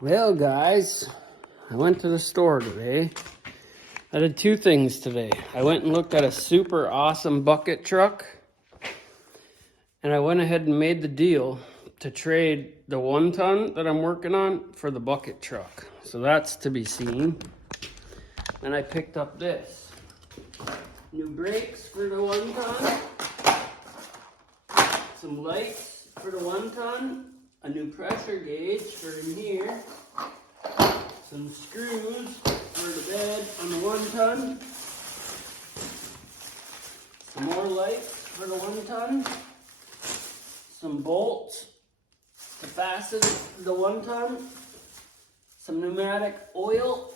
Well, guys, I went to the store today. I did two things today. I went and looked at a super awesome bucket truck, and I went ahead and made the deal to trade the 1-ton that I'm working on for the bucket truck. So that's to be seen. And I picked up this. New brakes for the 1-ton. Some lights for the 1-ton. A new pressure gauge for in here. Some screws for the bed on the 1-ton. Some more lights for the 1-ton. Some bolts to fasten the 1-ton. Some pneumatic oil.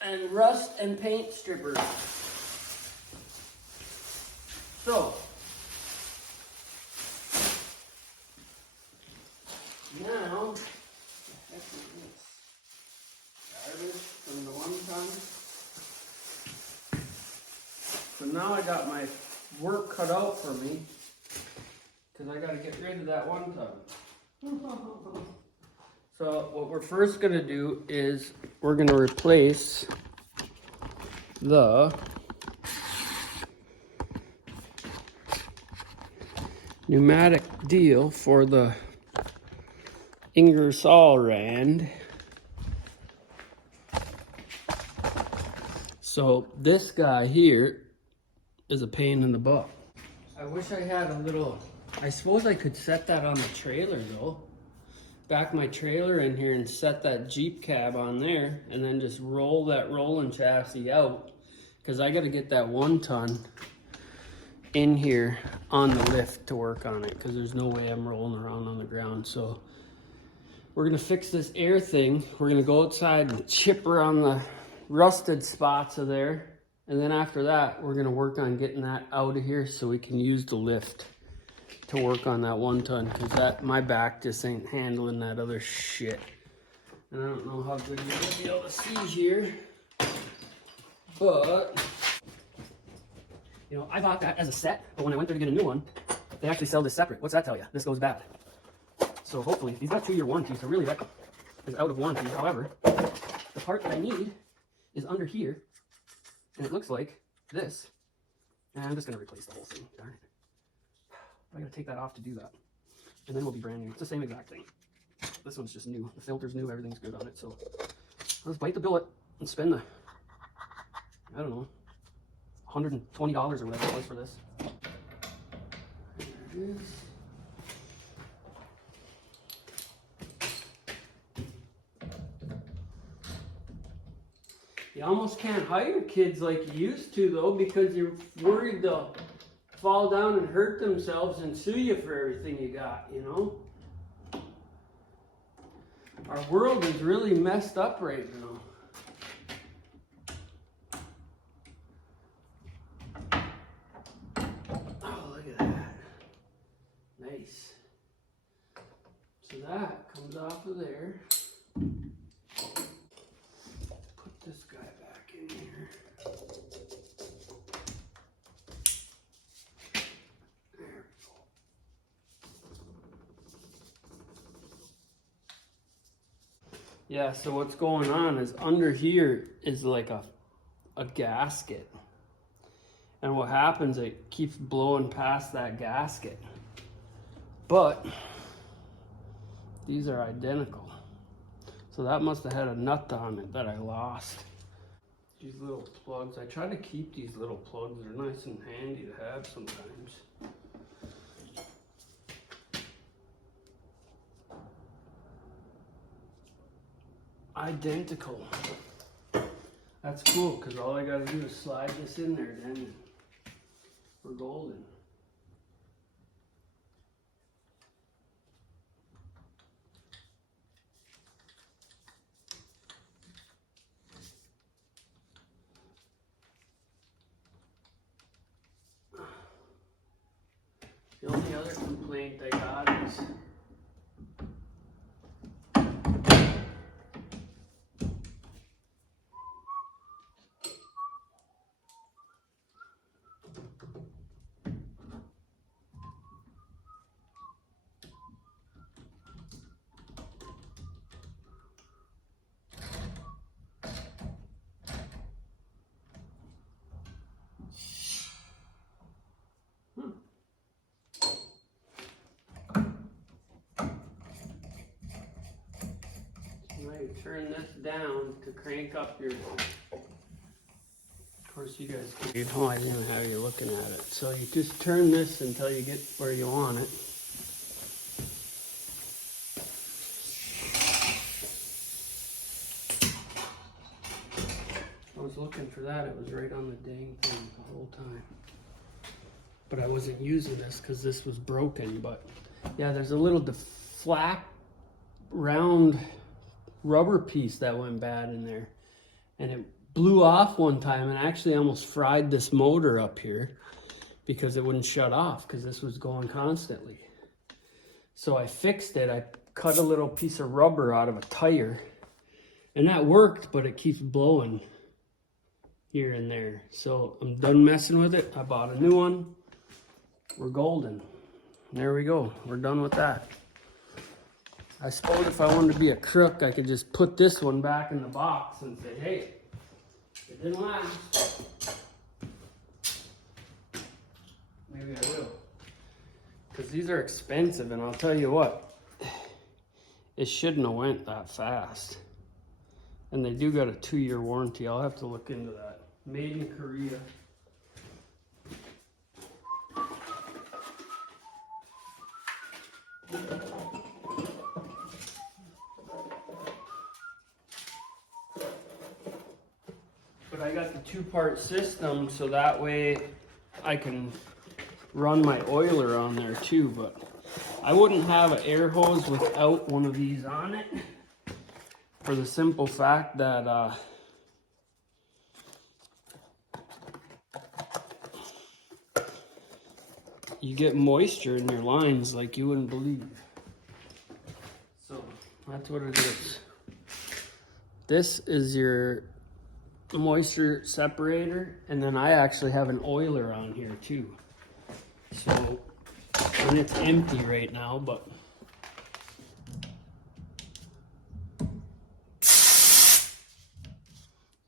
And rust and paint strippers. So, now, garbage from the 1-ton. So now I got my work cut out for me, because I got to get rid of that 1-ton. So what we're first going to do is we're going to replace the pneumatic deal for the Ingersoll Rand. So this guy here is a pain in the butt. I wish I had a little, I suppose I could set that on the trailer though. Back my trailer in here and set that Jeep cab on there and then just roll that rolling chassis out, because I got to get that 1-ton in here on the lift to work on it, because there's no way I'm rolling around on the ground. So we're going to fix this air thing. We're going to go outside and chip around the rusted spots of there, and then after that we're going to work on getting that out of here so we can use the lift to work on that 1-ton, because that my back just ain't handling that other shit. And I don't know how good you're gonna be able to see here, but you know, I bought that as a set, but when I went there to get a new one, they actually sell this separate. What's that tell you? This goes bad. So hopefully, he's got 2-year warranty, so really that is out of warranty. However, the part that I need is under here, and it looks like this. And I'm just gonna replace the whole thing. Darn it. I gotta take that off to do that. And then we'll be brand new. It's the same exact thing. This one's just new. The filter's new, everything's good on it. So let's bite the bullet and spend the, I don't know, $120 or whatever it was for this. There it is. You almost can't hire kids like you used to though, because you're worried they'll fall down and hurt themselves and sue you for everything you got, you know? Our world is really messed up right now. Oh, look at that. Nice. So that comes off of there. Put this guy back in here. Yeah, so what's going on is under here is like a gasket. And what happens, it keeps blowing past that gasket. But these are identical. So that must have had a nut on it that I lost. These little plugs, I try to keep these little plugs. They're nice and handy to have sometimes. Identical. That's cool, because all I gotta do is slide this in there then, and we're golden. The only other complaint I got is Now you turn this down to crank up your, of course you guys can, oh, I didn't have you looking at it. So you just turn this until you get where you want it. I was looking for that, it was right on the dang thing the whole time. But I wasn't using this because this was broken. But yeah, there's a little flat, round rubber piece that went bad in there. And it blew off one time and actually almost fried this motor up here because it wouldn't shut off because this was going constantly. So I fixed it. I cut a little piece of rubber out of a tire. And that worked, but it keeps blowing here and there. So I'm done messing with it. I bought a new one. We're golden. There we go. We're done with that. I suppose if I wanted to be a crook, I could just put this one back in the box and say, hey, it didn't last. Maybe I will. Because these are expensive, and I'll tell you what, it shouldn't have went that fast. And they do got a 2-year warranty. I'll have to look into that. Made in Korea. But I got the 2-part system, so that way I can run my oiler on there too. But I wouldn't have an air hose without one of these on it, for the simple fact that you get moisture in your lines like you wouldn't believe. So that's what it is. This is your moisture separator, and then I actually have an oiler on here too. So, and it's empty right now, but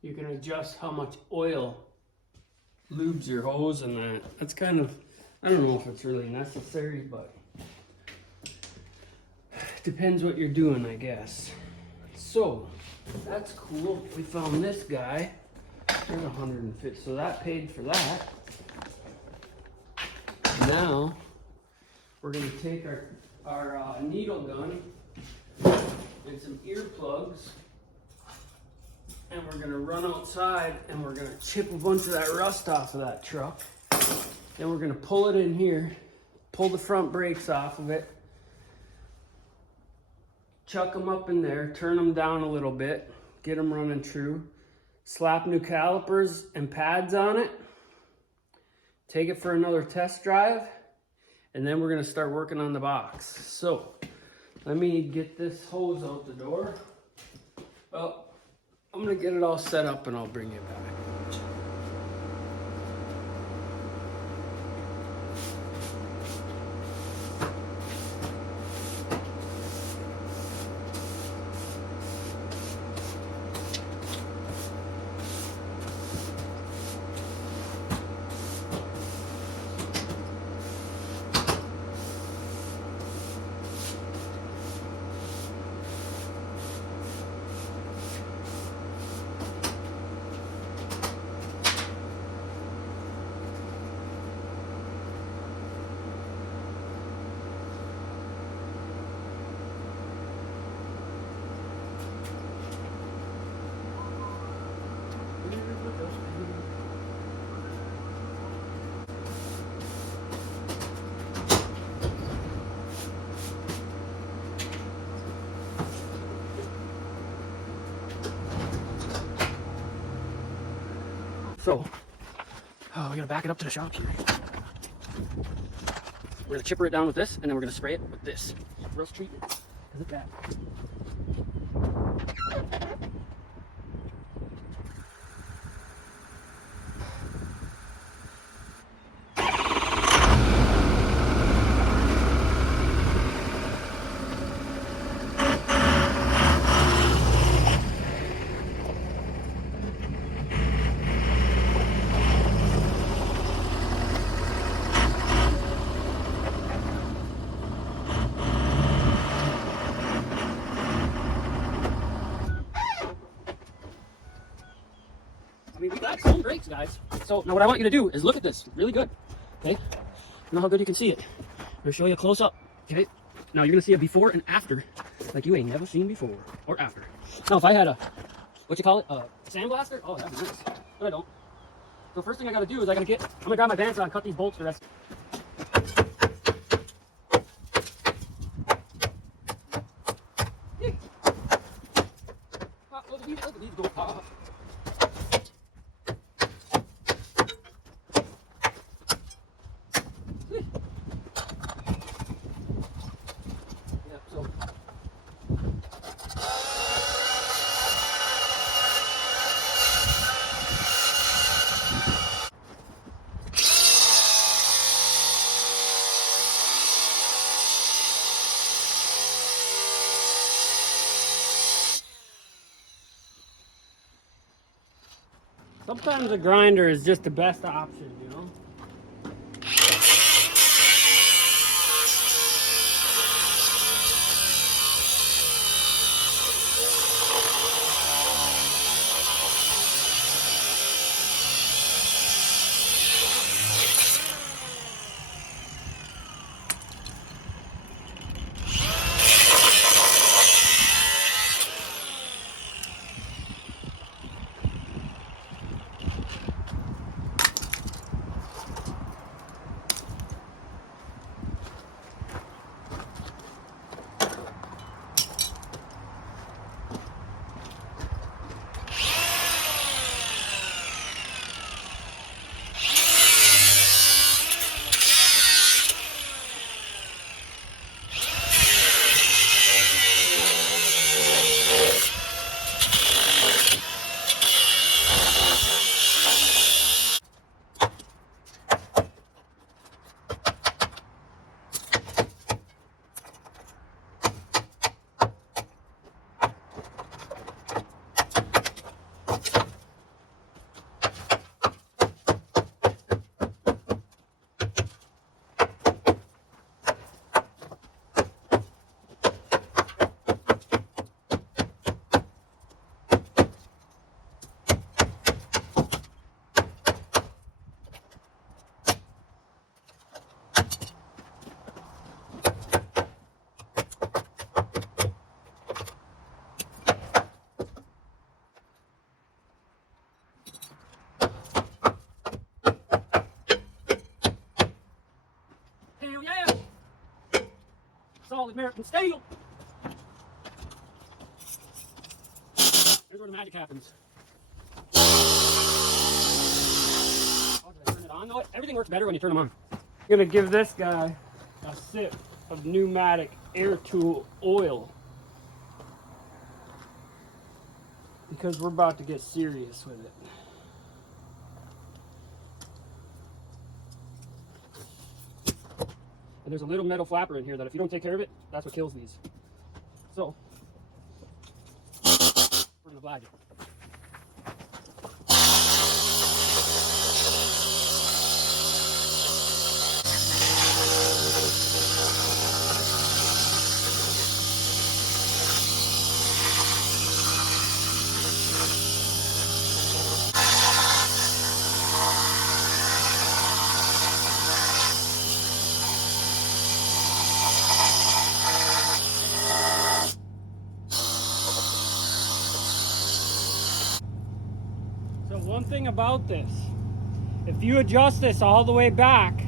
you can adjust how much oil lubes your hose and that. That's kind of, I don't know if it's really necessary, but it depends what you're doing, I guess. So, that's cool. We found this guy. There's 150, so that paid for that. Now, we're gonna take our needle gun and some earplugs, and we're gonna run outside and we're gonna chip a bunch of that rust off of that truck. Then we're gonna pull it in here, pull the front brakes off of it, chuck them up in there, turn them down a little bit, get them running true, slap new calipers and pads on it, take it for another test drive, and then we're gonna start working on the box. So, let me get this hose out the door. Well, I'm gonna get it all set up and I'll bring you back. So, we're gonna back it up to the shop here. We're gonna chipper it down with this, and then we're gonna spray it with this rust treatment. Look at that. got foam brakes, guys. So now what I want you to do is look at this really good. Okay? You know how good you can see it. I'm gonna show you a close up. Okay? Now you're gonna see a before and after, like you ain't never seen before or after. Now if I had a, what you call it, a sandblaster, oh that'd be nice. But I don't. So first thing I gotta do is I'm gonna grab my bandsaw and cut these bolts for this. Sometimes a grinder is just the best option, you know? Hell yeah! Solid American steel! Here's where the magic happens. Oh, did I turn it on though? Everything works better when you turn them on. I'm gonna give this guy a sip of Pneumatic air tool oil. Because we're about to get serious with it. And there's a little metal flapper in here that if you don't take care of it, that's what kills these. So, we're gonna oblige it. So one thing about this, if you adjust this all the way back,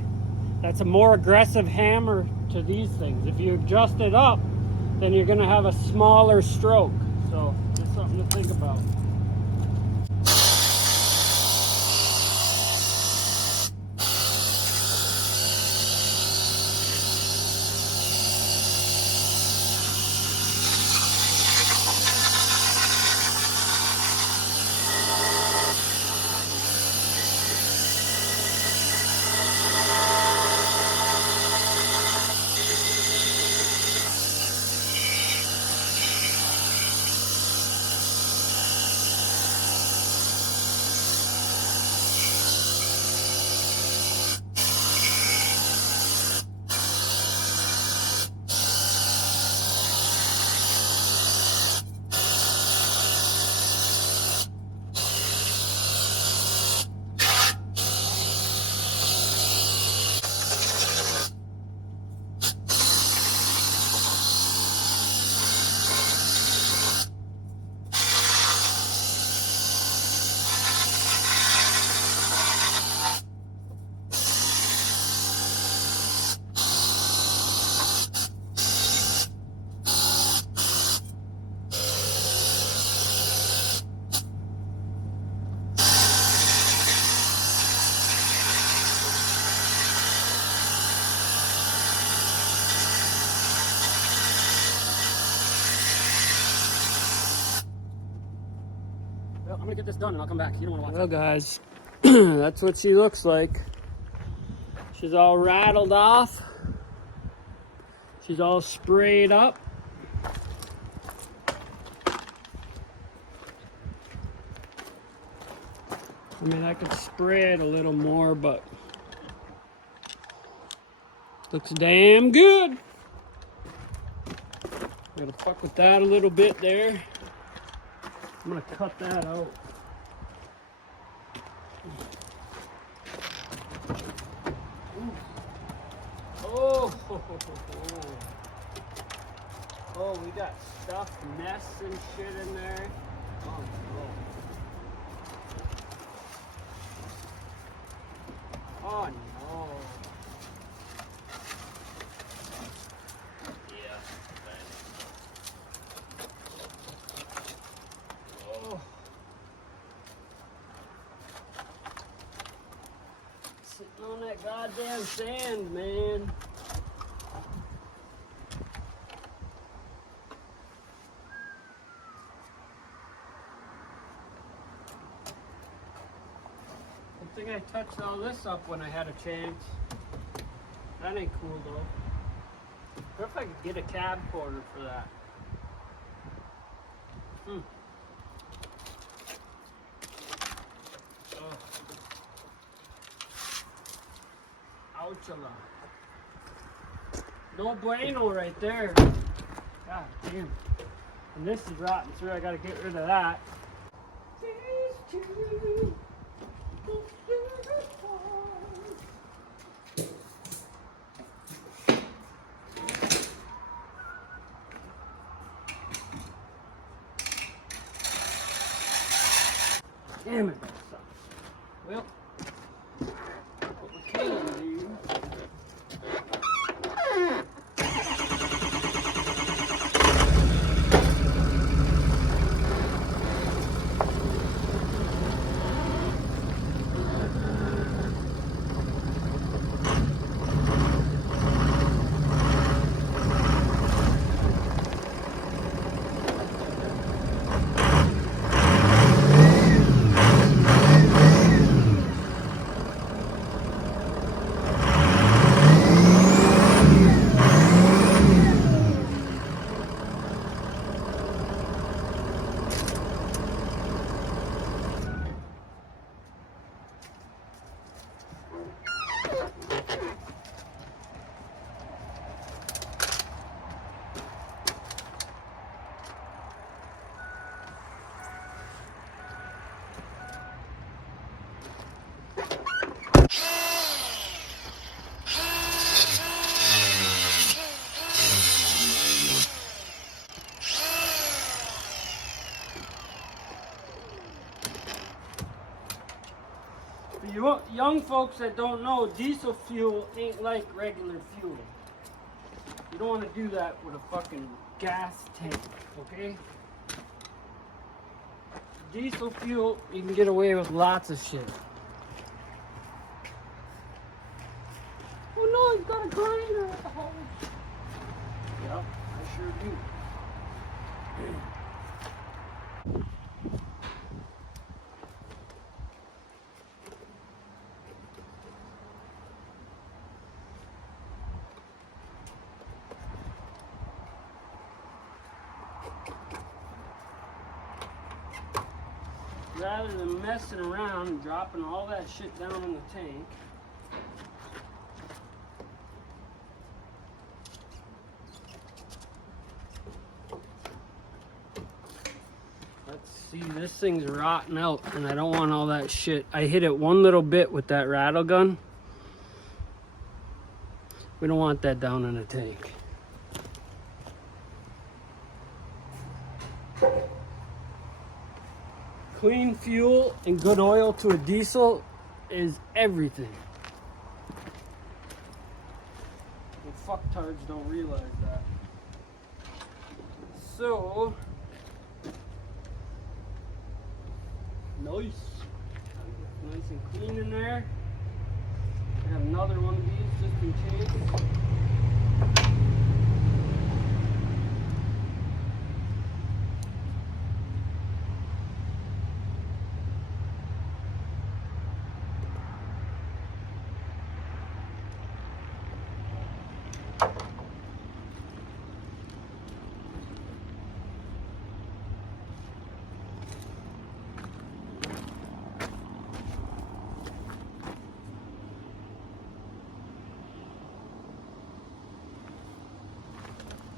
that's a more aggressive hammer to these things. If you adjust it up, then you're gonna have a smaller stroke. So just something to think about. Well, I'm gonna get this done and I'll come back. You don't want to watch. Well, guys, that's what she looks like. She's all rattled off. She's all sprayed up. I mean, I could spray it a little more, but looks damn good. Gotta fuck with that a little bit there. I'm gonna cut that out. Oh, oh, we got stuff, nests and shit in there. Oh no. Oh no. Yeah. Oh. Sitting on that goddamn sand, man. I think I touched all this up when I had a chance. That ain't cool though. What if I could get a cab corner for that? Oh. Ouchala. No bueno right there. God damn. And this is rotten through. I gotta get rid of that. Damn it, that sucks. Well, what we can do. For you young folks that don't know, diesel fuel ain't like regular fuel. You don't want to do that with a fucking gas tank, okay? Diesel fuel, you can get away with lots of shit. Oh no, he's got a grinder at the hose. Yep, I sure do. Rather than messing around and dropping all that shit down in the tank, let's see, this thing's rotting out and I don't want all that shit. I hit it one little bit with that rattle gun. We don't want that down in the tank. Clean fuel and good oil to a diesel is everything. Well, fucktards don't realize that. So, nice. Nice and clean in there. I got another one of these just in case.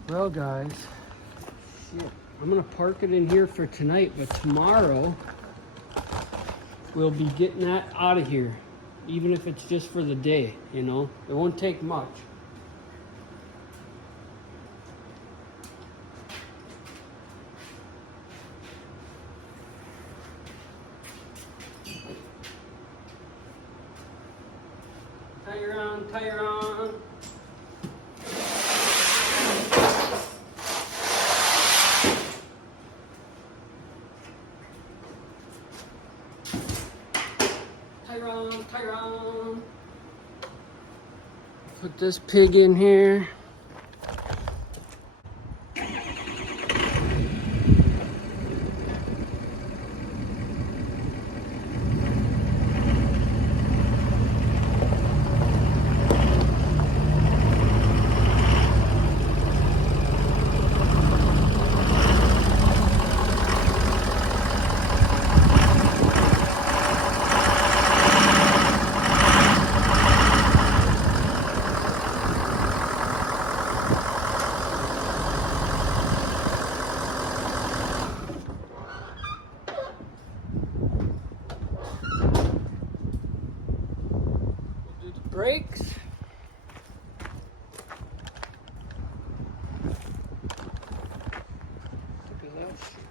Well, guys, shit, I'm gonna park it in here for tonight, but tomorrow we'll be getting that out of here, even if it's just for the day, you know? It won't take much. Tire on, tire on. Tire on, tire on. Put this pig in here. Do the brakes. Look at that shit.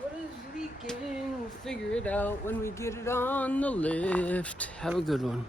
What is leaking? We'll figure it out when we get it on the lift. Have a good one.